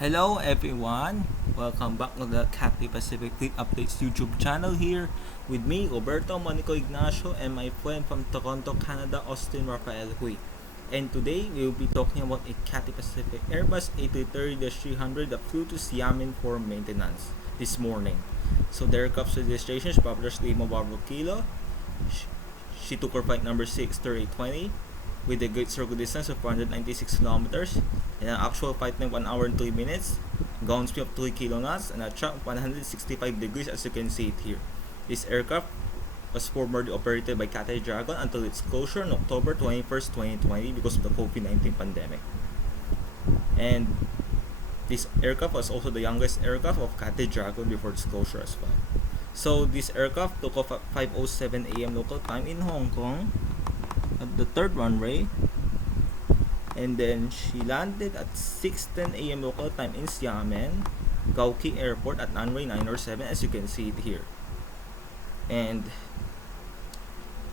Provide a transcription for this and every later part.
Hello everyone! Welcome back to the CATHAY Pacific Updates YouTube channel here with me, Roberto Monico Ignacio, and my friend from Toronto, Canada, Austin Rafael Hui. And today we will be talking about a CATHAY Pacific Airbus A330-300 that flew to Xiamen for maintenance this morning. So the aircraft's registration is Published Lima Bravo Kilo. She took her flight number 63820 with a gate circle distance of 496 kilometers and an actual flight time 1 hour and 3 minutes, ground speed of 3 knots, and a track of 165 degrees as you can see it here. This aircraft was formerly operated by Cathay Dragon until its closure on October 21st, 2020 because of the COVID-19 pandemic. And this aircraft was also the youngest aircraft of Cathay Dragon before its closure as well. So this aircraft took off at 5:07 a.m. local time in Hong Kong at the third runway, and then she landed at 6:10 a.m. local time in Xiamen, Kaohsiung Airport at runway 907 as you can see it here. And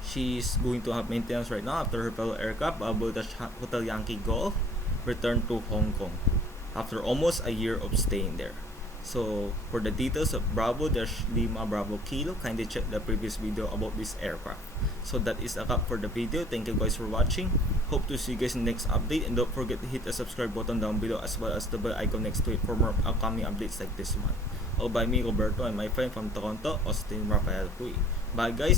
she's going to have maintenance right now after her fellow aircraft, Hotel Yankee Golf, returned to Hong Kong after almost a year of staying there. So for the details of Bravo-Lima Bravo Kilo, kindly check the previous video about this aircraft. So that is a wrap for the video. Thank you guys for watching. Hope to see you guys in the next update, and don't forget to hit the subscribe button down below as well as the bell icon next to it for more upcoming updates like this one. All by me, Roberto, and my friend from Toronto, Austin Rafael Hui. Bye guys.